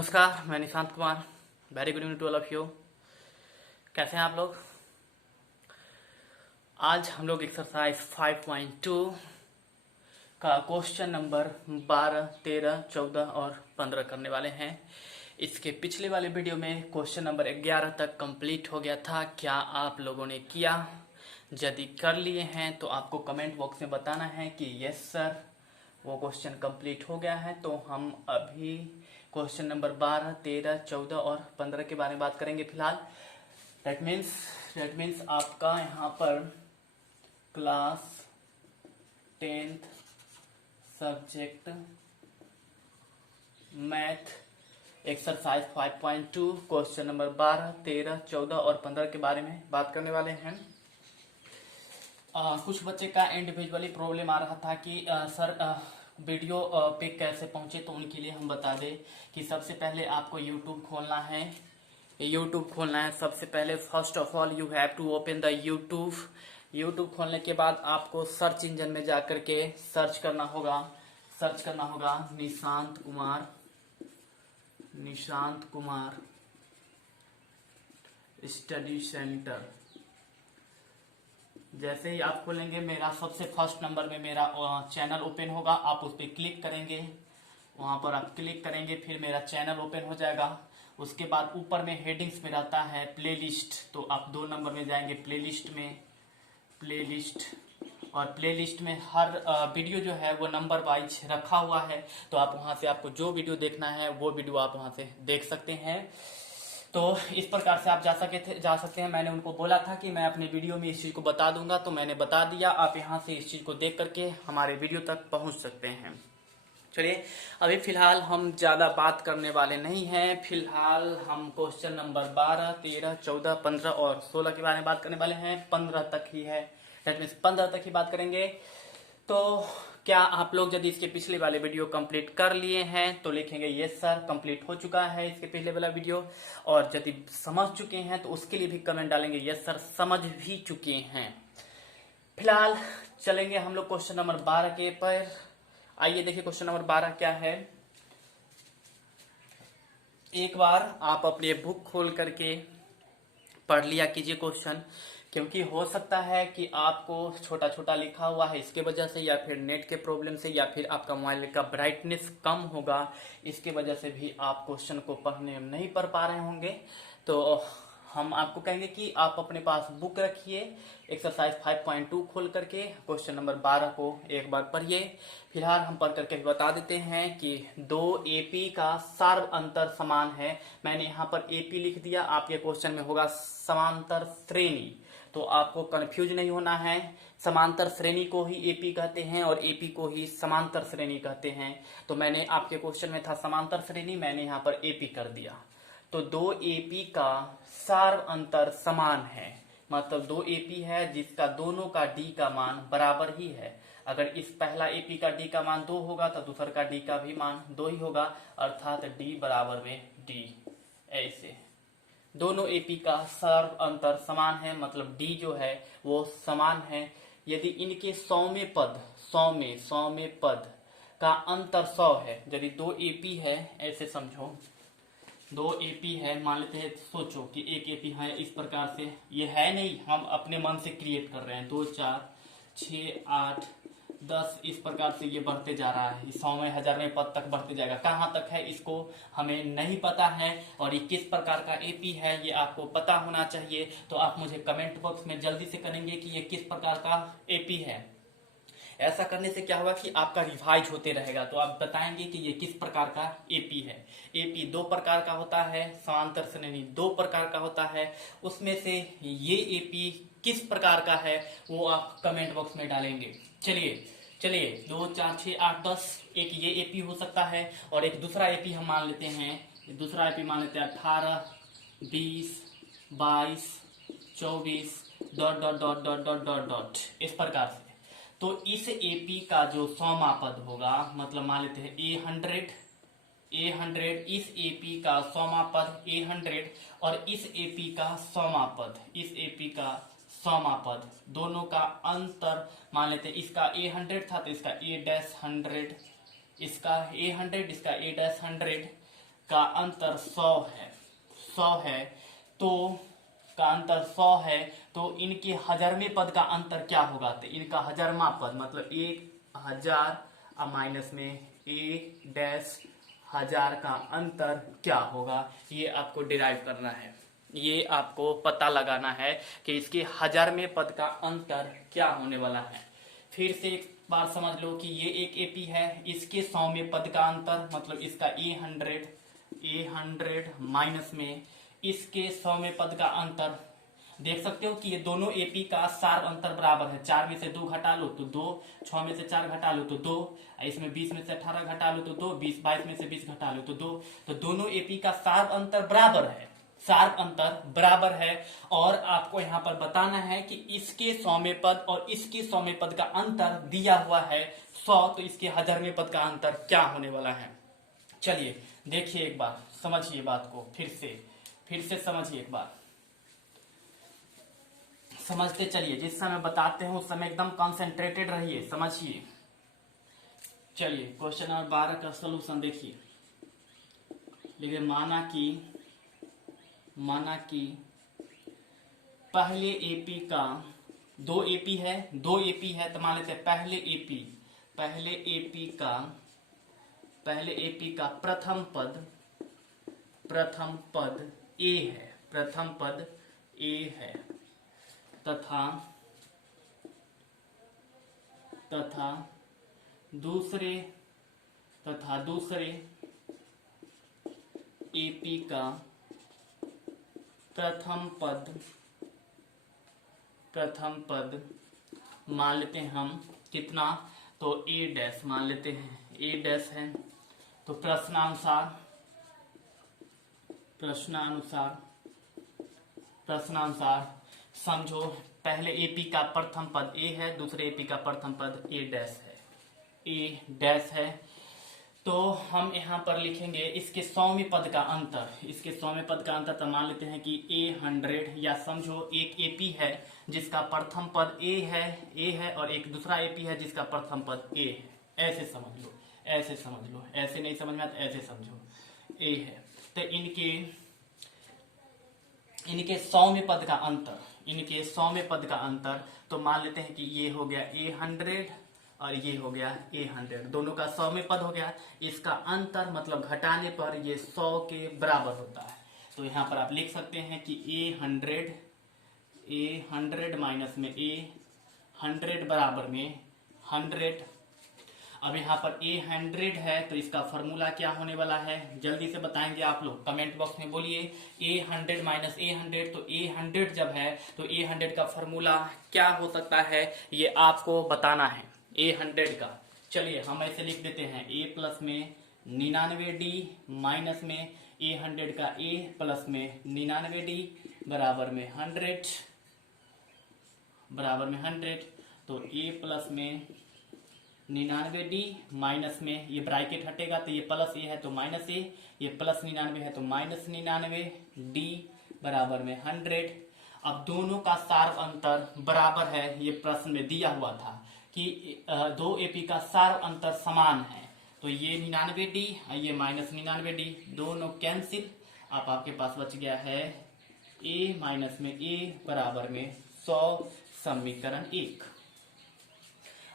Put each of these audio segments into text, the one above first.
नमस्कार, मैं Nishant Kumar. Very good evening to all of you. कैसे हैं आप लोग? आज हम लोग एक्सरसाइज 5.2 का क्वेश्चन नंबर 12, 13, 14 और 15 करने वाले हैं। इसके पिछले वाले वीडियो में क्वेश्चन नंबर 11 तक कंप्लीट हो गया था। क्या आप लोगों ने किया? यदि कर लिए हैं तो आपको कमेंट बॉक्स में बताना है कि यस सर, वो क्वेश्चन कंप्लीट हो गया है। तो हम अभी क्वेश्चन नंबर 12, 13, 14 और 15 के बारे में बात करेंगे फिलहाल। दैट मीन्स आपका यहाँ पर class 10th subject math exercise 5.2 question number 12, 13, 14 और 15 के बारे में बात करने वाले हैं। कुछ बच्चे का इंडिविजुअली प्रॉब्लम आ रहा था कि सर वीडियो पे कैसे पहुंचे, तो उनके लिए हम बता दें कि सबसे पहले आपको यूट्यूब खोलना है। सबसे पहले first of all you have to open the YouTube खोलने के बाद आपको सर्च इंजन में जाकर के सर्च करना होगा निशांत कुमार स्टडी सेंटर। जैसे ही आप खोलेंगे मेरा सबसे फर्स्ट नंबर में मेरा चैनल ओपन होगा। आप उस पर क्लिक करेंगे, वहां पर आप क्लिक करेंगे, फिर मेरा चैनल ओपन हो जाएगा। उसके बाद ऊपर में हेडिंग्स में रहता है प्लेलिस्ट, तो आप 2 नंबर में जाएंगे प्लेलिस्ट और प्लेलिस्ट में हर वीडियो जो है वो नंबर वाइज रखा हुआ है। तो आप वहां से आपको जो वीडियो देखना है वो वीडियो आप वहां से देख सकते हैं। तो इस प्रकार से आप जा सकते हैं। मैंने उनको बोला था कि मैं अपने वीडियो में इस चीज को बता दूंगा, तो मैंने बता दिया। आप यहाँ से इस चीज को देख करके हमारे वीडियो तक पहुंच सकते हैं। चलिए, अभी फिलहाल हम ज्यादा बात करने वाले नहीं हैं। फिलहाल हम क्वेश्चन नंबर 12, 13, 14, 15 और 16 के बारे में बात करने वाले हैं। 15 तक ही है, दैट मीन्स 15 तक ही बात करेंगे। तो क्या आप लोग यदि इसके पिछले वाले वीडियो कंप्लीट कर लिए हैं तो लिखेंगे यस सर, कंप्लीट हो चुका है इसके पिछले वाला वीडियो। और यदि समझ चुके हैं तो उसके लिए भी कमेंट डालेंगे यस सर, समझ भी चुके हैं। फिलहाल चलेंगे हम लोग क्वेश्चन नंबर 12 के पर। आइए देखिए क्वेश्चन नंबर 12 क्या है। एक बार आप अपनी बुक खोल करके पढ़ लिया कीजिए क्वेश्चन, क्योंकि हो सकता है कि आपको छोटा छोटा लिखा हुआ है इसके वजह से, या फिर नेट के प्रॉब्लम से, या फिर आपका मोबाइल का ब्राइटनेस कम होगा, इसके वजह से भी आप क्वेश्चन को पढ़ने में नहीं पढ़ पा रहे होंगे। तो हम आपको कहेंगे कि आप अपने पास बुक रखिए, एक्सरसाइज 5.2 खोल करके क्वेश्चन नंबर 12 को एक बार पढ़िए। फिलहाल हम पढ़ करके बता देते हैं कि 2 एपी का सार्व अंतर समान है। मैंने यहाँ पर एपी लिख दिया, आपके क्वेश्चन में होगा समांतर श्रेणी, तो आपको कंफ्यूज नहीं होना है। समांतर श्रेणी को ही एपी कहते हैं और एपी को ही समांतर श्रेणी कहते हैं। तो मैंने आपके क्वेश्चन में था समांतर श्रेणी, मैंने यहाँ पर एपी कर दिया। तो 2 एपी का सार्व अंतर समान है, मतलब 2 एपी है जिसका दोनों का डी का मान बराबर ही है। अगर इस पहला एपी का डी का मान 2 होगा तो दूसर का डी का भी मान 2 ही होगा, अर्थात डी बराबर में डी। ऐसे दोनों एपी का सार्व अंतर समान है, मतलब डी जो है वो समान है। यदि इनके 100वें पद का अंतर 100 है, यदि 2 एपी है, ऐसे समझो 2 एपी है, मान लेते हैं, सोचो कि 1 एपी है इस प्रकार से, ये है नहीं, हम अपने मन से क्रिएट कर रहे हैं। 2, 4, 6, 8, 10 इस प्रकार से ये बढ़ते जा रहा है, 100वें 1000वें पद तक बढ़ते जाएगा। कहाँ तक है इसको हमें नहीं पता है, और ये किस प्रकार का एपी है ये आपको पता होना चाहिए। तो आप मुझे कमेंट बॉक्स में जल्दी से करेंगे कि ये किस प्रकार का एपी है। ऐसा करने से क्या होगा कि आपका रिवाइज होते रहेगा, तो आप बताएंगे कि ये किस प्रकार का एपी है। एपी 2 प्रकार का होता है, समांतर श्रेणी 2 प्रकार का होता है। उसमें से ये एपी किस प्रकार का है वो आप कमेंट बॉक्स में डालेंगे। चलिए 2, 4, 6, 8, 10 एक ये एपी हो सकता है, और एक दूसरा एपी हम मान लेते हैं। दूसरा एपी मान लेते हैं 18, 20, 22, 24 dot dot dot dot dot dot dot इस प्रकार से। तो इस एपी का जो 100वां पद होगा, मतलब मान लेते हैं A100, इस एपी का 100वां पद A100 और इस एपी का 100वां पद, दोनों का अंतर मान लेते हैं। इसका A100 था तो इसका A-100, इसका A100, इसका A-100 का अंतर 100 है, 100 है, तो का अंतर 100 है, तो इनके हजारवें पद का अंतर क्या होगा? तो इनका हजारमा पद मतलब 1000 माइनस में ए डैश हजार का अंतर क्या होगा, ये आपको डिराइव करना है, ये आपको पता लगाना है कि इसके हजारवें पद का अंतर क्या होने वाला है। फिर से एक बार समझ लो कि ये एक एपी है, इसके 100वें पद का अंतर मतलब इसका ए100 माइनस में इसके 100वें पद का अंतर। देख सकते हो कि ये दोनों एपी का सार अंतर बराबर है। 4 में से 2 घटा लो तो 2, 6 में से 4 घटा लो तो 2, इसमें 20 में से 18 घटा लो तो 2, 22 में से 20 घटा लो तो 2, तो दोनों एपी का सार अंतर बराबर है, सार अंतर बराबर है। और आपको यहाँ पर बताना है कि इसके 100वें पद और इसके 100वें पद का अंतर दिया हुआ है 100, तो इसके हजारवें पद का अंतर क्या होने वाला है। चलिए देखिए एक बार, समझिए बात को, फिर से समझिए एक बार, समझते चलिए। जिस समय बताते हैं उस समय एकदम कंसंट्रेटेड रहिए, समझिए। चलिए क्वेश्चन नंबर 12 का सॉल्यूशन देखिए। लिखे माना कि पहले एपी का 2 एपी है, तो मान लेते हैं पहले एपी का प्रथम पद ए है, तथा दूसरे एपी का प्रथम पद मान लेते हैं हम कितना, तो ए डैश मान लेते हैं, ए डैश है। तो प्रश्नानुसार समझो, पहले एपी का प्रथम पद ए है, दूसरे एपी का प्रथम पद ए डैश है, तो हम यहाँ पर लिखेंगे इसके 100वें पद का अंतर, तो मान लेते हैं कि A100, या समझो एक एपी है जिसका प्रथम पद ए है और एक दूसरा एपी है जिसका प्रथम पद ए है। ऐसे समझ लो, ऐसे नहीं समझ में आता, ऐसे समझो, ए है। तो इनके 100वें पद का अंतर, तो मान लेते हैं कि ये हो गया A100 और ये हो गया A100, दोनों का 100वें पद हो गया। इसका अंतर मतलब घटाने पर ये 100 के बराबर होता है। तो यहाँ पर आप लिख सकते हैं कि A100 माइनस में A100 बराबर में 100। अब यहाँ पर A100 है, तो इसका फॉर्मूला क्या होने वाला है, जल्दी से बताएंगे आप लोग, कमेंट बॉक्स में बोलिए। A100 माइनस A100, तो A100 जब है तो A100 का फॉर्मूला क्या हो सकता है, ये आपको बताना है A100 का। चलिए हम ऐसे लिख देते हैं, A प्लस में 99D माइनस में A100 का A प्लस में 99D बराबर में 100, तो A प्लस में 99D माइनस में ये ब्रैकेट हटेगा, तो ये प्लस ए है तो माइनस ए, ये प्लस 99 है तो माइनस 99D बराबर में 100। अब दोनों का सार अंतर बराबर है, ये प्रश्न में दिया हुआ था कि 2 एपी का सार अंतर समान है, तो ये 99D ये माइनस 99D दोनों कैंसिल। अब आपके पास बच गया है A माइनस में A बराबर में 100, समीकरण 1।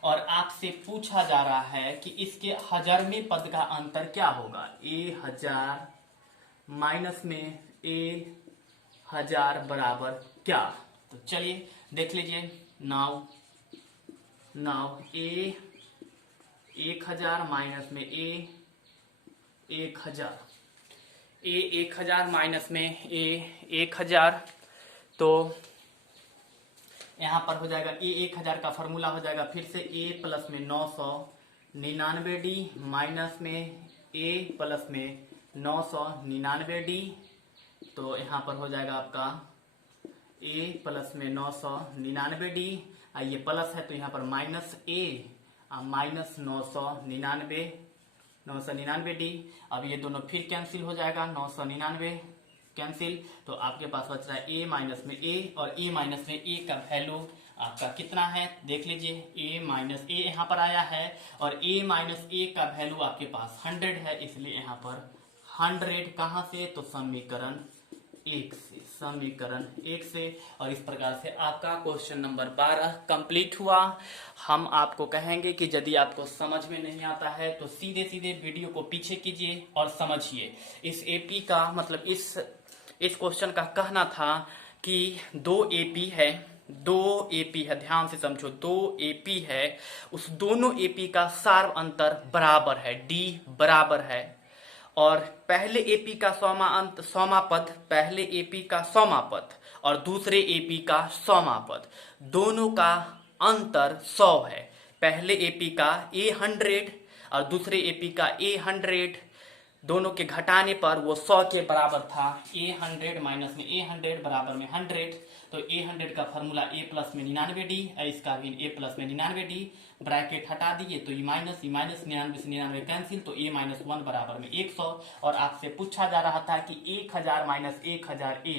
और आपसे पूछा जा रहा है कि इसके हजारवें पद का अंतर क्या होगा, A1000 माइनस में A1000 बराबर क्या। तो चलिए देख लीजिए, नाउ A1000 माइनस में A1000 माइनस में A1000, तो यहाँ पर हो जाएगा A1000 का फॉर्मूला हो जाएगा फिर से A प्लस में 999D माइनस में A प्लस में 999D, तो यहाँ पर हो जाएगा आपका A प्लस में 999D, ये प्लस है तो यहाँ पर माइनस A माइनस 999D। अब ये दोनों फिर कैंसिल हो जाएगा, 999 कैंसिल, तो आपके पास बच रहा है A माइनस में A, और A माइनस में A का वैल्यू आपका कितना है देख लीजिए, A माइनस A यहाँ पर आया है और A माइनस A का वैल्यू आपके पास 100 है, इसलिए यहाँ पर 100 कहां से, तो समीकरण 1 से, समीकरण 1 से। और इस प्रकार से आपका क्वेश्चन नंबर 12 कंप्लीट हुआ। हम आपको कहेंगे कि यदि आपको समझ में नहीं आता है तो सीधे सीधे वीडियो को पीछे कीजिए और समझिए। इस एपी का मतलब इस क्वेश्चन का कहना था कि 2 एपी है, 2 एपी है, ध्यान से समझो, 2 एपी है, उस दोनों एपी का सार अंतर बराबर है, डी बराबर है। और पहले एपी का सौमा पद, पहले एपी का सौमा पद और दूसरे एपी का सौमा पद, दोनों का अंतर 100 है। पहले एपी का A100 और दूसरे एपी का A100, दोनों के घटाने पर वो 100 के बराबर था। A100 माइनस में A100 बराबर में 100, तो A100 का फॉर्मूला A प्लस में 99D, इसका भी A प्लस में 99D, ब्रैकेट हटा दिए तो ये माइनस 99 से 99 कैंसिल, तो A माइनस 1 बराबर में 100। और आपसे पूछा जा रहा था कि 1000 माइनस 1000 A,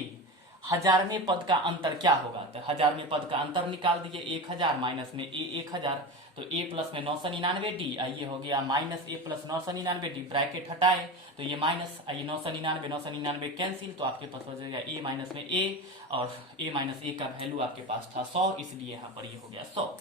हजारवें पद का अंतर क्या होगा, तो हजारवें पद का अंतर निकाल दीजिए। 1000 माइनस में A 1000, तो A प्लस में 999D, ये हो गया minus A plus 999D, bracket हटाए तो ये माइनस, ये 999 कैंसिल, तो आपके पास हो जाएगा A माइनस में A, और A माइनस A का वैल्यू आपके पास था 100, इसलिए यहाँ पर ये हो गया 100।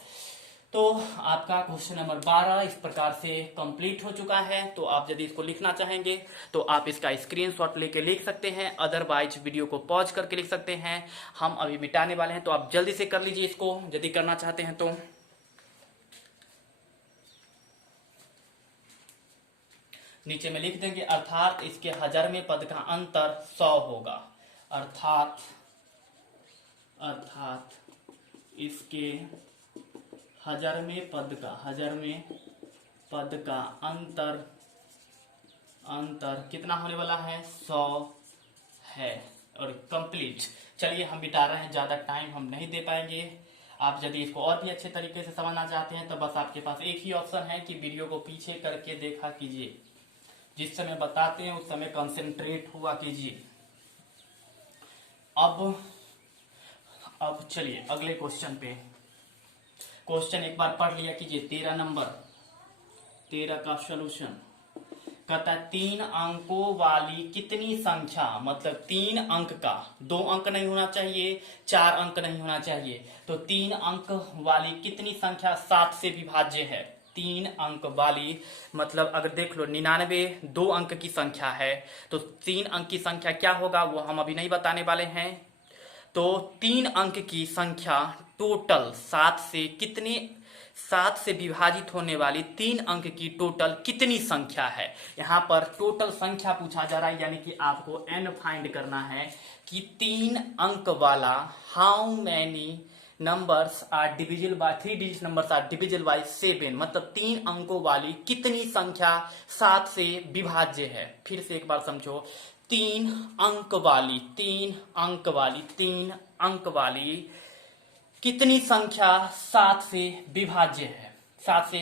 तो आपका क्वेश्चन नंबर 12 इस प्रकार से कंप्लीट हो चुका है। तो आप यदि इसको लिखना चाहेंगे तो आप इसका स्क्रीनशॉट लेके लिख सकते हैं, अदरवाइज वीडियो को पॉज करके लिख सकते हैं। हम अभी मिटाने वाले हैं, तो आप जल्दी से कर लीजिए इसको यदि करना चाहते हैं तो। नीचे में लिख देंगे अर्थात इसके हजारवें पद का अंतर 100 होगा, अर्थात इसके हजारवें पद का अंतर कितना होने वाला है, 100 है। और कंप्लीट। चलिए हम मिटा रहे हैं, ज्यादा टाइम हम नहीं दे पाएंगे। आप यदि इसको और भी अच्छे तरीके से समझना चाहते हैं तो बस आपके पास एक ही ऑप्शन है कि वीडियो को पीछे करके देखा कीजिए, जिस समय बताते हैं उस समय कंसंट्रेट हुआ कीजिए। अब चलिए अगले क्वेश्चन पे। क्वेश्चन एक बार पढ़ लिया कीजिए, 13 का सॉल्यूशन। कहता है 3 अंकों वाली कितनी संख्या, मतलब 3 अंक का, 2 अंक नहीं होना चाहिए, 4 अंक नहीं होना चाहिए, तो 3 अंक वाली कितनी संख्या 7 से विभाज्य है। 3 अंक वाली मतलब अगर देख लो 99 2 अंक की संख्या है, तो 3 अंक की संख्या क्या होगा वो हम अभी नहीं बताने वाले हैं। तो 3 अंक की संख्या टोटल 7 से विभाजित होने वाली 3 अंक की टोटल कितनी संख्या है। यहाँ पर टोटल संख्या पूछा जा रहा है, यानी कि आपको n फाइंड करना है कि 3 अंक वाला how many numbers are divisible by 3 digit numbers are divisible by 7, मतलब 3 अंकों वाली कितनी संख्या 7 से विभाज्य है। फिर से एक बार समझो, 3 अंक वाली कितनी संख्या 7 से विभाज्य है, 7 से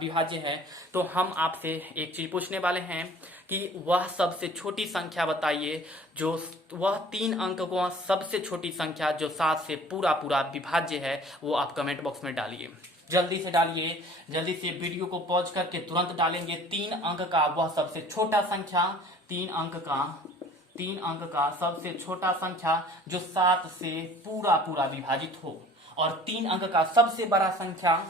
विभाज्य है। तो हम आपसे एक चीज पूछने वाले हैं कि वह सबसे छोटी संख्या बताइए, जो वह 3 अंक को सबसे छोटी संख्या जो 7 से पूरा विभाज्य है, वो आप कमेंट बॉक्स में डालिए। जल्दी से डालिए, जल्दी से वीडियो को पॉज करके तुरंत डालेंगे। 3 अंक का वह सबसे छोटा संख्या, 3 अंक का सबसे छोटा संख्या जो 7 से पूरा विभाजित हो, और 3 अंक का सबसे बड़ा संख्या,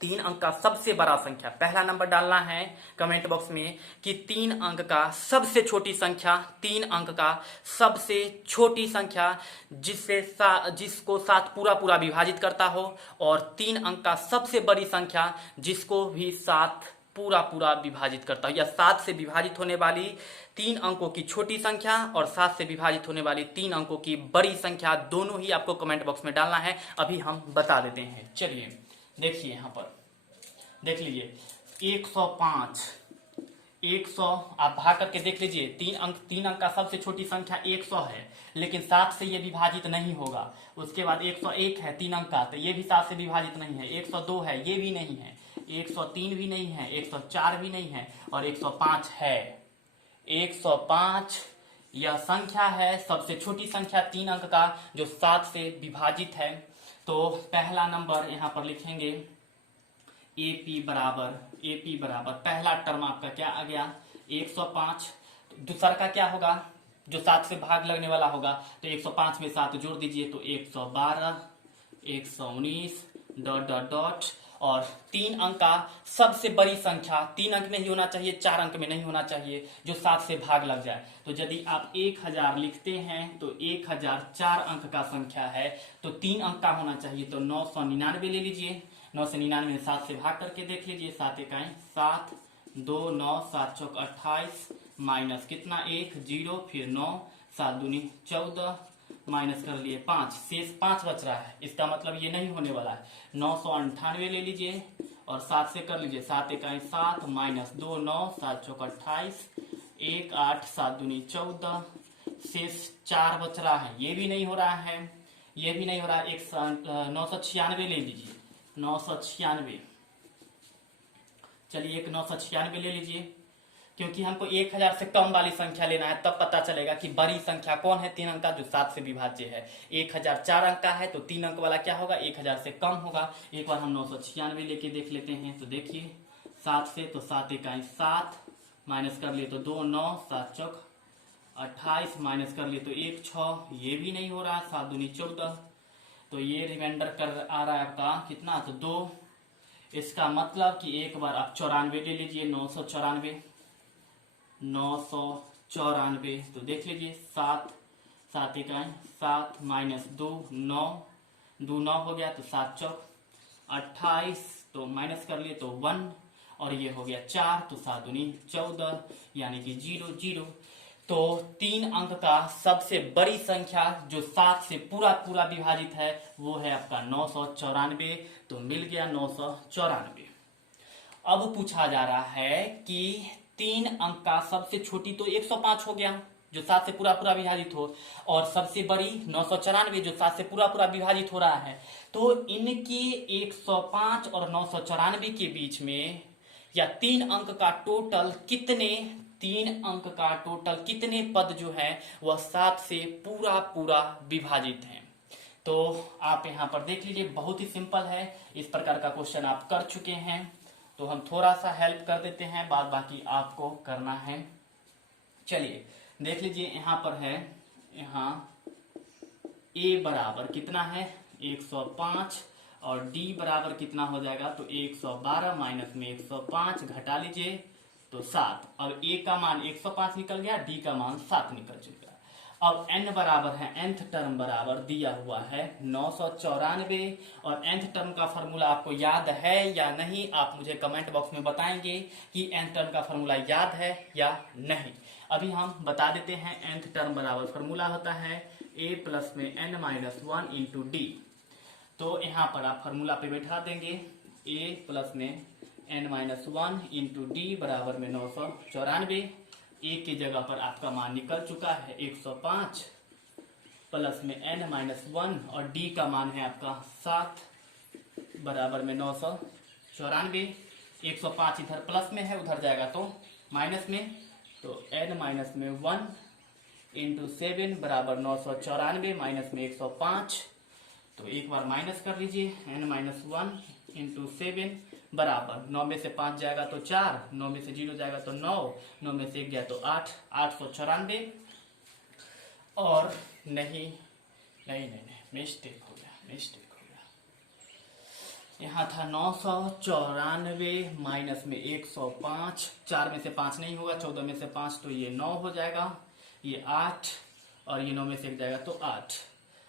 3 अंक का सबसे बड़ा संख्या, पहला नंबर डालना है कमेंट बॉक्स में कि 3 अंक का सबसे छोटी संख्या, 3 अंक का सबसे छोटी संख्या जिसको 7 पूरा विभाजित करता हो, और 3 अंक का सबसे बड़ी संख्या जिसको भी 7 पूरा विभाजित करता हो, या 7 से विभाजित होने वाली 3 अंकों की छोटी संख्या और 7 से विभाजित होने वाली 3 अंकों की बड़ी संख्या, दोनों ही आपको कमेंट बॉक्स में डालना है। अभी हम बता देते हैं। चलिए देखिए, यहाँ पर देख लीजिए 105, 100 आप भाग करके देख लीजिए। 3 अंक का सबसे छोटी संख्या 100 है, लेकिन 7 से ये विभाजित नहीं होगा। उसके बाद 101 है 3 अंक का, तो ये भी 7 से विभाजित नहीं है। 102 है, ये भी नहीं है। 103 भी नहीं है, 104 भी नहीं है, और 105 है। 105 यह संख्या है, सबसे छोटी संख्या 3 अंक का जो 7 से विभाजित है। तो पहला नंबर यहाँ पर लिखेंगे AP बराबर पहला टर्म आपका क्या आ गया, 105, दूसरा का क्या होगा, जो 7 से भाग लगने वाला होगा, तो 105 में 7 जोड़ दीजिए तो 112, 119 डॉट डॉट डॉट, और 3 अंक का सबसे बड़ी संख्या 3 अंक में ही होना चाहिए, 4 अंक में नहीं होना चाहिए, जो 7 से भाग लग जाए। तो यदि आप 1000 लिखते हैं तो 1000 4 अंक का संख्या है, तो 3 अंक का होना चाहिए, तो 999 ले लीजिए। 999 7 से भाग करके देख लीजिए, 7 इकाई 7, 2 9 7 चौक 28 माइनस कितना 1 0, फिर 9 7 दूनी 14 माइनस कर लिए 5, शेष 5 बच रहा है, इसका मतलब ये नहीं होने वाला है। 998 ले लीजिए और 7 से कर लीजिए, 7 इकाई 7 माइनस 2 9 7 चौक 28 1 8 7 दूनी 14, शेष 4 बच रहा है, ये भी नहीं हो रहा है, ये भी नहीं हो रहा है। 996 ले लीजिए, 996, चलिए एक 996 ले लीजिए, क्योंकि हमको 1000 से कम वाली संख्या लेना है, तब पता चलेगा कि बड़ी संख्या कौन है 3 अंक का, जो 7 से विभाज्य है। 1000 4 अंक का है तो 3 अंक वाला क्या होगा, 1000 से कम होगा। एक बार हम 996 लेके देख लेते हैं, तो देखिए 7 से, तो 7 इकाई 7 माइनस कर लिए तो 2 9 7 चौक 28 माइनस कर लिए तो 1 6, ये भी नहीं हो रहा, 7 दूनी 14, तो ये रिमाइंडर कर आ रहा है आपका कितना, तो 2। इसका मतलब कि एक बार आप 94 ले लीजिए, 994, 994, तो देख लीजिए 7 7 इकाई 7 माइनस 2 9, 2 9 हो गया, तो 7 चौक 28, तो माइनस कर लिए तो 1, और ये हो गया 4, तो 7 दूनी 14, यानी कि 0 0। तो 3 अंक का सबसे बड़ी संख्या जो 7 से पूरा पूरा विभाजित है वो है आपका 994, तो मिल गया 994। अब पूछा जा रहा है कि 3 अंक का सबसे छोटी तो 105 हो गया, जो 7 से पूरा पूरा विभाजित हो, और सबसे बड़ी 994 जो 7 से पूरा पूरा विभाजित हो रहा है। तो इनके 105 और 994 के बीच में, या 3 अंक का टोटल कितने, 3 अंक का टोटल कितने पद जो है वह 7 से पूरा पूरा विभाजित है। तो आप यहाँ पर देख लीजिए, बहुत ही सिंपल है, इस प्रकार का क्वेश्चन आप कर चुके हैं, तो हम थोड़ा सा हेल्प कर देते हैं, बाद बाकी आपको करना है। चलिए देख लीजिए, यहाँ पर है, यहाँ a बराबर कितना है 105, और d बराबर कितना हो जाएगा, तो 112 माइनस में 105 घटा लीजिए तो 7। अब a का मान 105 निकल गया, d का मान 7 निकल चुका। अब n बराबर है, nth टर्म बराबर दिया हुआ है 994, और nth टर्म का फॉर्मूला आपको याद है या नहीं, आप मुझे कमेंट बॉक्स में बताएंगे कि nth टर्म का फॉर्मूला याद है या नहीं। अभी हम बता देते हैं, nth टर्म बराबर फॉर्मूला होता है a प्लस में n माइनस 1 इंटू डी। तो यहाँ पर आप फॉर्मूला पे बैठा देंगे, a प्लस में n माइनस 1 इंटू डी बराबर में 994। a की जगह पर आपका मान निकल चुका है 105, प्लस में n माइनस 1, और d का मान है आपका 7 बराबर में 994। 105 इधर प्लस में है, उधर जाएगा तो माइनस में, तो n माइनस में 1 इंटू 7 बराबर 994 माइनस में 105, तो एक बार माइनस कर लीजिए, n माइनस 1 इंटू 7 बराबर 9 में से 5 जाएगा तो 4, 9 में से 0 जाएगा तो 9, 9 में से 1 गया तो 8, 894, और नहीं नहीं नहीं नहीं मिस्टेक हो गया, मिस्टेक हो गया। यहाँ था 994 माइनस में 105, 4 में से 5 नहीं होगा, 14 में से 5 तो ये 9 हो जाएगा, ये 8, और ये 9 में से 1 जाएगा तो 8।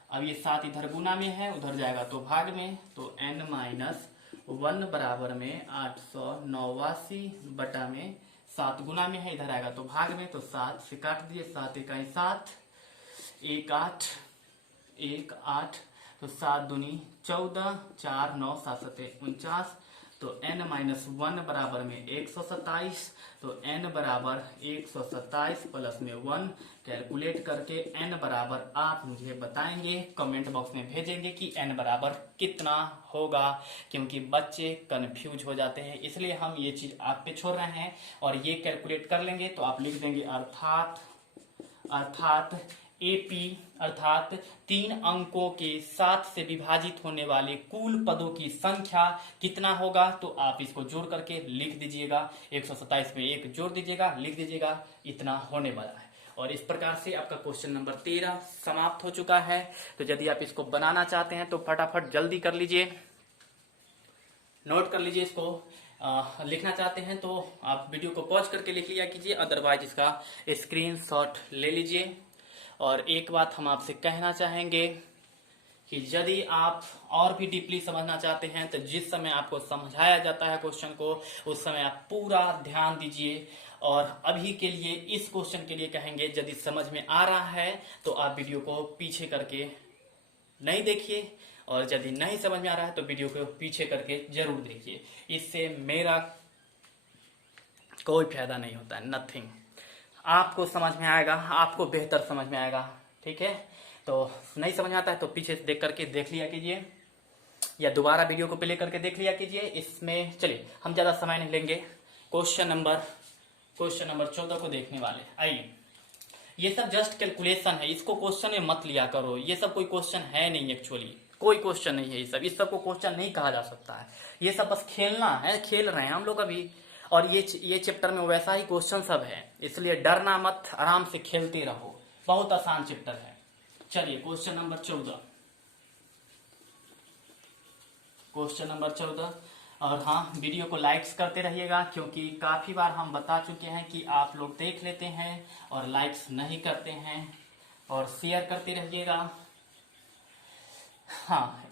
अब ये 7 इधर गुना में है, उधर जाएगा तो भाग में, तो n माइनस 1 बराबर में 889 बटा में 7 गुना में है, इधर आएगा तो भाग में, तो 7 से काट दिए, 7 इकाई 7, 1 8, 1 8, तो 7 दूनी 14, 4 9 7 7 49, तो n माइनस 1 बराबर में 127, तो n बराबर 127 प्लस में 1 कैलकुलेट करके n बराबर आप मुझे बताएंगे, कमेंट बॉक्स में भेजेंगे कि n बराबर कितना होगा, क्योंकि बच्चे कंफ्यूज हो जाते हैं, इसलिए हम ये चीज आप पे छोड़ रहे हैं। और ये कैलकुलेट कर लेंगे तो आप लिख देंगे अर्थात एपी अर्थात 3 अंकों के साथ से विभाजित होने वाले कुल पदों की संख्या कितना होगा, तो आप इसको जोड़ करके लिख दीजिएगा। 127 में 1 जोड़ दीजिएगा, लिख दीजिएगा, इतना होने वाला है। और इस प्रकार से आपका क्वेश्चन नंबर 13 समाप्त हो चुका है। तो यदि आप इसको बनाना चाहते हैं तो फटाफट जल्दी कर लीजिए, नोट कर लीजिए। इसको लिखना चाहते हैं तो आप वीडियो को पॉज करके लिख लिया कीजिए, अदरवाइज इसका स्क्रीनशॉट ले लीजिए। और एक बात हम आपसे कहना चाहेंगे कि यदि आप और भी डीपली समझना चाहते हैं तो जिस समय आपको समझाया जाता है क्वेश्चन को, उस समय आप पूरा ध्यान दीजिए। और अभी के लिए इस क्वेश्चन के लिए कहेंगे, यदि समझ में आ रहा है तो आप वीडियो को पीछे करके नहीं देखिए, और यदि नहीं समझ में आ रहा है तो वीडियो को पीछे करके जरूर देखिए। इससे मेरा कोई फायदा नहीं होता है, नथिंग। आपको समझ में आएगा, आपको बेहतर समझ में आएगा, ठीक है। तो नहीं समझ में आता है तो पीछे से देख करके देख लिया कीजिए, या दोबारा वीडियो को प्ले करके देख लिया कीजिए। इसमें चलिए हम ज्यादा समय नहीं लेंगे, क्वेश्चन नंबर 14 को देखने वाले। आइए, ये सब जस्ट कैलकुलेशन है, इसको क्वेश्चन में मत लिया करो। ये सब कोई क्वेश्चन है नहीं, एक्चुअली कोई क्वेश्चन नहीं है ये सब। इस सब को क्वेश्चन नहीं कहा जा सकता है। ये सब बस खेलना है, खेल रहे हैं हम लोग अभी। और ये चैप्टर में वैसा ही क्वेश्चन सब है, इसलिए डरना मत, आराम से खेलते रहो। बहुत आसान चैप्टर है। चलिए क्वेश्चन नंबर 14, क्वेश्चन नंबर 14। और हाँ, वीडियो को लाइक्स करते रहिएगा, क्योंकि काफी बार हम बता चुके हैं कि आप लोग देख लेते हैं और लाइक्स नहीं करते हैं। और शेयर करते रहिएगा। हाँ,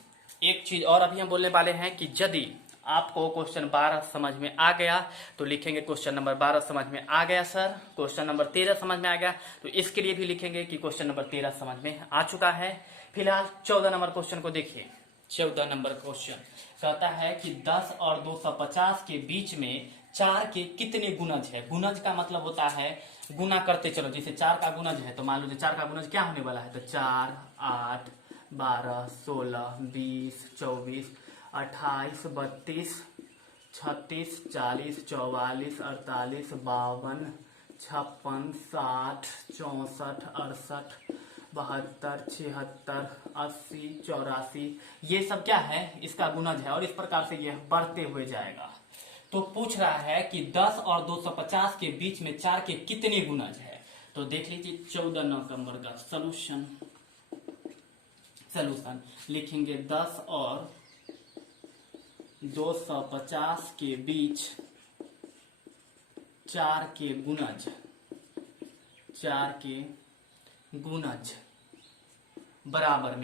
एक चीज और अभी हम बोलने वाले हैं कि यदि आपको क्वेश्चन 12 समझ में आ गया तो लिखेंगे क्वेश्चन नंबर 12 समझ में आ गया सर। क्वेश्चन नंबर 13 समझ में आ गया तो इसके लिए भी लिखेंगे कि क्वेश्चन नंबर 13 समझ में आ चुका है। फिलहाल 14 नंबर क्वेश्चन को देखिए। 14 नंबर क्वेश्चन कहता है कि 10 और 250 के बीच में 4 के कितने गुणज है। गुणज का मतलब होता है गुना करते चलो। जैसे 4 का गुणज है तो मान लो 4 का गुणज क्या होने वाला है, तो 4, 8, 12, 16, 20, 24, 28, 32, 36, 40, 44, 48, 52, 56, 60, 64, 68, 72, 76, 80, 84, ये सब क्या है, इसका गुणज है। और इस प्रकार से यह बढ़ते हुए जाएगा। तो पूछ रहा है कि 10 और 250 के बीच में 4 के कितने गुणज है। तो देख लीजिए 14 नंबर का सॉल्यूशन लिखेंगे। 10 और 250 के बीच 4 के गुणज, 4 के गुणज बराबर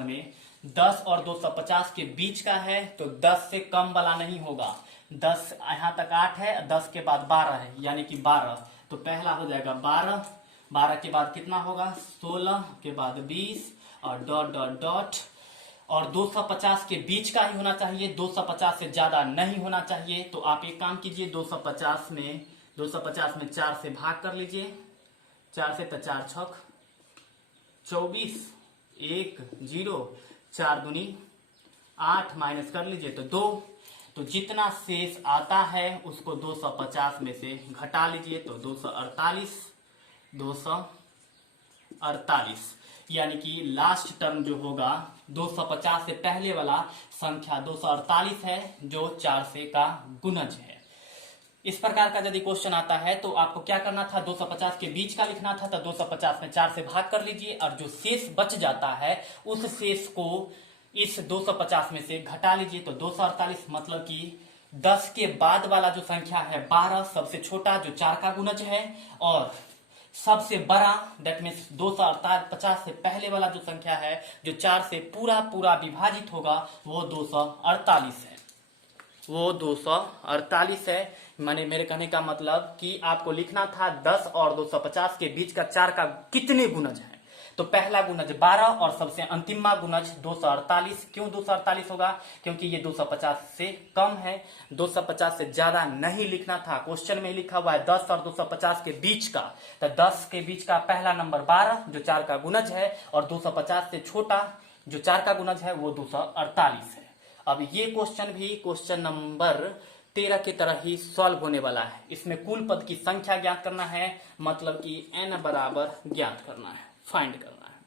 में 10 और 250 के बीच का है तो 10 से कम वाला नहीं होगा। 10 यहाँ तक 8 है, 10 के बाद 12 है, यानी कि 12। तो पहला हो जाएगा 12, 12 के बाद कितना होगा 16, के बाद 20 और डॉट डॉट डॉट। और 250 के बीच का ही होना चाहिए, 250 से ज्यादा नहीं होना चाहिए। तो आप एक काम कीजिए, 250 में 4 से भाग कर लीजिए। 4 से तो 4 छक 24, 1 0, 4 दूनी 8, माइनस कर लीजिए तो 2। तो जितना शेष आता है उसको 250 में से घटा लीजिए तो 248, यानी कि लास्ट टर्म जो होगा 250 से पहले वाला संख्या 248 है, जो 4 से का गुणज है। इस प्रकार का यदि क्वेश्चन आता है तो आपको क्या करना था, 250 के बीच का लिखना था। तो 250 में 4 से भाग कर लीजिए और जो शेष बच जाता है उस शेष को इस 250 में से घटा लीजिए। तो 248 मतलब कि 10 के बाद वाला जो संख्या है 12, सबसे छोटा जो 4 का गुणज है, और सबसे बड़ा दैट मीन्स 250 से पहले वाला जो संख्या है जो 4 से पूरा विभाजित होगा वो 248 है। वो 248 है। माने मेरे कहने का मतलब कि आपको लिखना था 10 और 250 के बीच का 4 का कितने गुणज है। तो पहला गुणज 12 और सबसे अंतिमा गुणज 248। क्यों 248 होगा, क्योंकि ये 250 से कम है, 250 से ज्यादा नहीं लिखना था। क्वेश्चन में लिखा हुआ है 10 और 250 के बीच का। तो 10 के बीच का पहला नंबर 12 जो 4 का गुणज है, और 250 से छोटा जो 4 का गुणज है वो 248 है। अब ये क्वेश्चन भी क्वेश्चन नंबर 13 की तरह ही सॉल्व होने वाला है। इसमें कुल पद की संख्या ज्ञात करना है, मतलब कि n बराबर ज्ञात करना है। फाइंड करना है।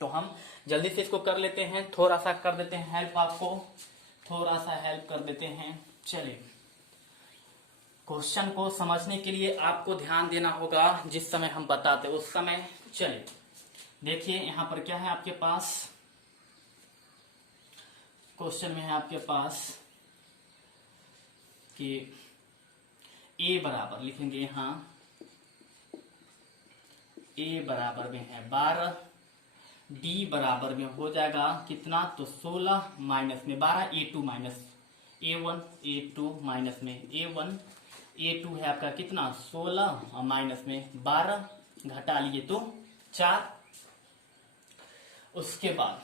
तो हम जल्दी से इसको कर लेते हैं, थोड़ा सा कर देते हैं हेल्प, आपको थोड़ा सा हेल्प कर देते हैं। चलिए, क्वेश्चन को समझने के लिए आपको ध्यान देना होगा जिस समय हम बताते उस समय। चलिए देखिए, यहां पर क्या है आपके पास, क्वेश्चन में है आपके पास कि ए बराबर लिखेंगे, यहां ए बराबर में है 12, डी बराबर में हो जाएगा कितना, तो 16 माइनस में 12, A2 minus A1, A2 minus में A1, A2 है आपका कितना 16 और माइनस में 12, घटा लिए तो 4। उसके बाद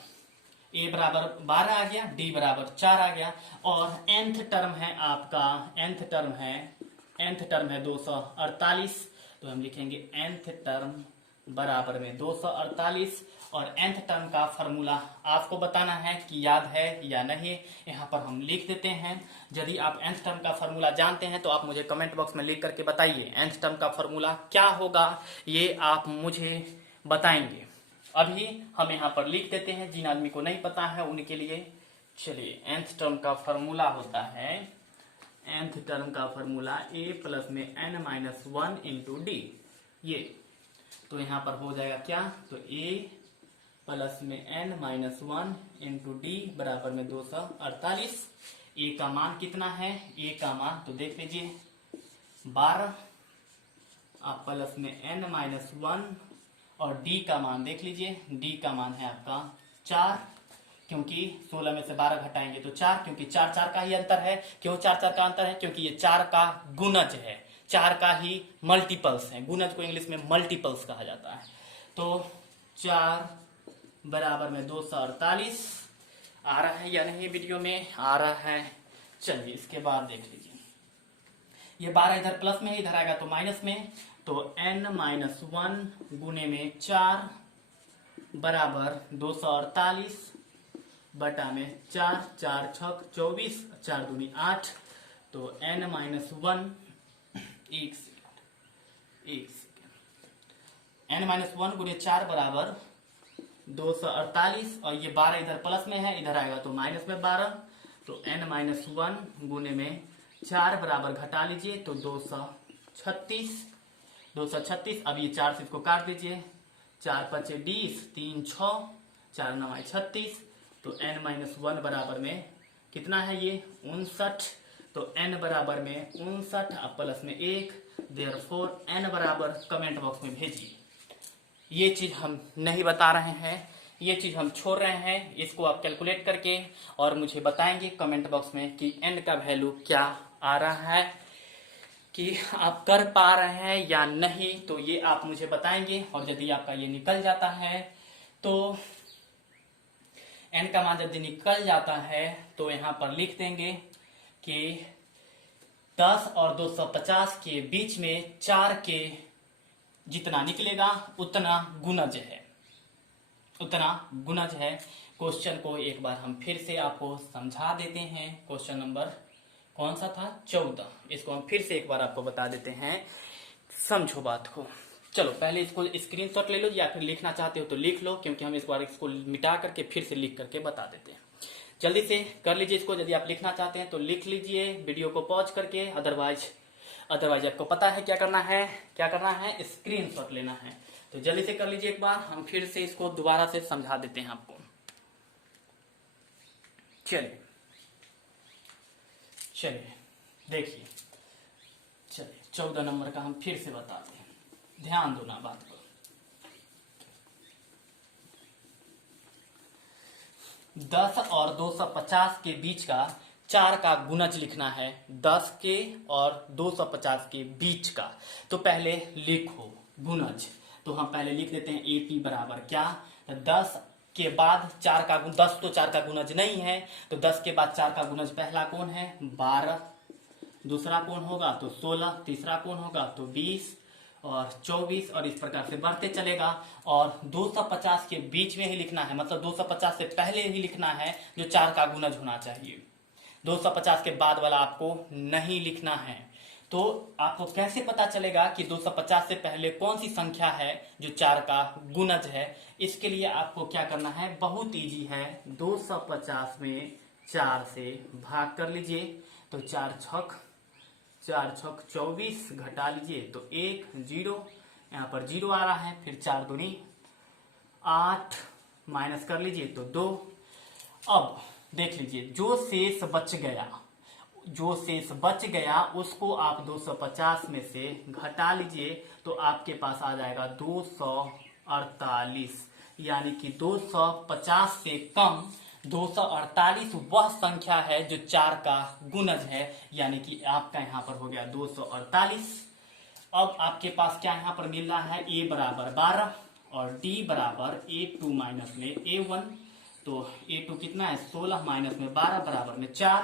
A बराबर 12 आ गया, D बराबर 4 आ गया, और nth टर्म है आपका, nth टर्म है 248, तो हम लिखेंगे nth टर्म बराबर में 248, और nth टर्म का फॉर्मूला आपको बताना है कि याद है या नहीं। यहाँ पर हम लिख देते हैं। यदि आप nth टर्म का फॉर्मूला जानते हैं तो आप मुझे कमेंट बॉक्स में लिख करके बताइए nth टर्म का फॉर्मूला क्या होगा, ये आप मुझे बताएंगे। अभी हम यहाँ पर लिख देते हैं, जिन आदमी को नहीं पता है उनके लिए। चलिए, nth टर्म का फॉर्मूला होता है, nth टर्म का फॉर्मूला a प्लस में n माइनस 1 इंटू डी, ये तो यहाँ पर हो जाएगा क्या, तो a प्लस में n माइनस 1 इंटू डी बराबर में 248। a का मान कितना है, a का मान तो देख लीजिए 12, आप प्लस में n माइनस 1, और d का मान देख लीजिए, d का मान है आपका 4, क्योंकि 16 में से 12 घटाएंगे तो 4, क्योंकि 4 4 का ही अंतर है। क्यों 4 4 का अंतर है, क्योंकि ये 4 का गुणज है, 4 का ही मल्टीपल्स है। गुणज को इंग्लिश में मल्टीपल्स कहा जाता है। तो 4 बराबर में 248 आ रहा है या नहीं, वीडियो में आ रहा है। चलिए इसके बाद देख लीजिए, ये 12 इधर प्लस में है, इधर आएगा तो माइनस में, तो n माइनस 1 गुने में 4 बराबर 248 बटा में 4, 4 6 24, 4 दूनी 8, तो n माइनस 1, एक सेकेंड, n माइनस 1 गुने 4 बराबर 248, और ये 12 इधर प्लस में है, इधर आएगा तो माइनस में 12, तो n माइनस 1 गुने में 4 बराबर घटा लीजिए तो 236। अब ये 4 से इसको काट दीजिए, 4 5 20, 3 6, 4 9 36, तो n माइनस 1 बराबर में कितना है ये 59, तो n बराबर में 59 अब प्लस में 1, देयरफॉर n बराबर कमेंट बॉक्स में भेजिए। ये चीज हम नहीं बता रहे हैं, ये चीज हम छोड़ रहे हैं, इसको आप कैलकुलेट करके और मुझे बताएंगे कमेंट बॉक्स में कि n का वैल्यू क्या आ रहा है, कि आप कर पा रहे हैं या नहीं, तो ये आप मुझे बताएंगे। और यदि आपका ये निकल जाता है तो n का मान यदि निकल जाता है तो यहाँ पर लिख देंगे कि 10 और 250 के बीच में 4 के जितना निकलेगा उतना गुणज है, उतना गुणज है। क्वेश्चन को एक बार हम फिर से आपको समझा देते हैं। क्वेश्चन नंबर कौन सा था, 14, इसको हम फिर से एक बार आपको बता देते हैं, समझो बात को। चलो पहले इसको स्क्रीनशॉट ले लो, या फिर लिखना चाहते हो तो लिख लो, क्योंकि हम इस बार इसको मिटा करके फिर से लिख करके बता देते हैं। जल्दी से कर लीजिए इसको, यदि आप लिखना चाहते हैं तो लिख लीजिए वीडियो को पॉज करके, अदरवाइज आपको पता है क्या करना है, स्क्रीनशॉट लेना है। तो जल्दी से कर लीजिए एक बार, हम फिर से इसको दोबारा से समझा देते हैं आपको। चलिए देखिए, चलिए 14 नंबर का हम फिर से बताते हैं, ध्यान दो ना बात पर। 10 और 250 के बीच का 4 का गुणज लिखना है, 10 के और 250 के बीच का। तो पहले लिखो गुणज, तो हम पहले लिख देते हैं AP बराबर क्या, 10 के बाद 4 का 10 तो 4 का गुणज नहीं है, तो 10 के बाद 4 का गुणज पहला कौन है 12, दूसरा कौन होगा तो 16, तीसरा कौन होगा तो 20 और 24, और इस प्रकार से बढ़ते चलेगा। और 250 के बीच में ही लिखना है, मतलब 250 से पहले ही लिखना है जो 4 का गुणज होना चाहिए, 250 के बाद वाला आपको नहीं लिखना है। तो आपको कैसे पता चलेगा कि 250 से पहले कौन सी संख्या है जो 4 का गुणज है? इसके लिए आपको क्या करना है, बहुत इजी है। 250 में 4 से भाग कर लीजिए, तो 4 छक 24, घटा लीजिए तो 1 0, यहाँ पर 0 आ रहा है, फिर 4 दूनी 8, माइनस कर लीजिए तो 2। अब देख लीजिए जो शेष बच गया उसको आप 250 में से घटा लीजिए, तो आपके पास आ जाएगा 248, यानी कि 250 से कम 248 वह संख्या है जो 4 का गुणज है, यानी कि आपका यहाँ पर हो गया 248। अब आपके पास क्या यहाँ पर मिल रहा है, a बराबर 12 और d बराबर a2 माइनस में a1, तो a2 कितना है 16 माइनस में 12 बराबर में 4,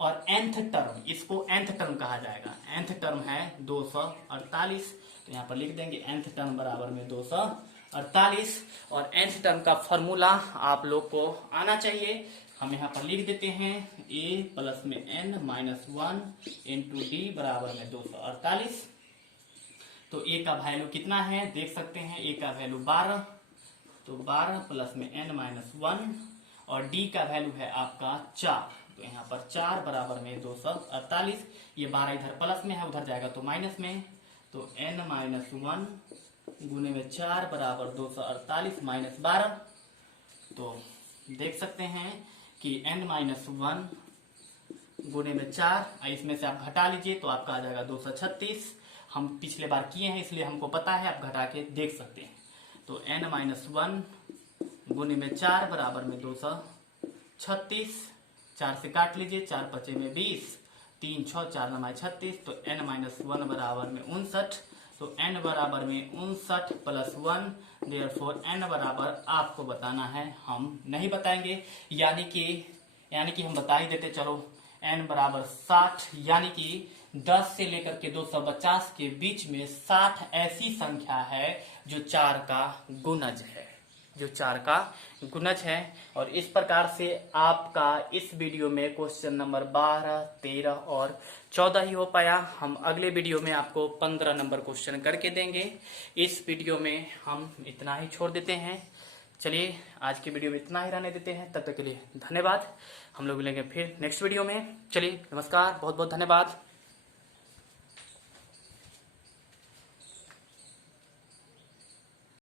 और nth टर्म, इसको nth टर्म कहा जाएगा, nth टर्म है 248, तो यहाँ पर लिख देंगे nth टर्म बराबर में 248, और nth टर्म का फॉर्मूला आप लोग को आना चाहिए। हम यहाँ पर लिख देते हैं a प्लस में n माइनस 1 इंटू डी बराबर में 248। तो a का वैल्यू कितना है देख सकते हैं, a का वैल्यू 12, तो 12 प्लस में n माइनस 1, और d का वैल्यू है आपका 4, तो यहाँ पर 4 बराबर में 248। ये 12 इधर प्लस में है, उधर जाएगा तो माइनस में, तो n माइनस 1 गुने में 4 बराबर 248 माइनस 12। तो देख सकते हैं कि n माइनस 1 गुने में 4, इसमें से आप घटा लीजिए तो आपका आ जाएगा 236। हम पिछले बार किए हैं इसलिए हमको पता है, आप घटा के देख सकते हैं। तो n माइनस 1 गुने में 4 बराबर में 236, 4 से काट लीजिए, 4 पचे में 20, 3 6 4 9 36, तो n माइनस 1 बराबर में 59, तो n बराबर में 59 प्लस 1, देयरफॉर n बराबर आपको बताना है, हम नहीं बताएंगे, यानी कि हम बता ही देते, चलो n बराबर 60, यानी कि 10 से लेकर के 250 के बीच में 60 ऐसी संख्या है जो 4 का गुणज है, और इस प्रकार से आपका इस वीडियो में क्वेश्चन नंबर 12, 13 और 14 ही हो पाया। हम अगले वीडियो में आपको 15 नंबर क्वेश्चन करके देंगे। इस वीडियो में हम इतना ही छोड़ देते हैं। चलिए आज की वीडियो में इतना ही रहने देते हैं, तब तक के लिए धन्यवाद। हम लोग मिलेंगे फिर नेक्स्ट वीडियो में। चलिए नमस्कार, बहुत बहुत धन्यवाद।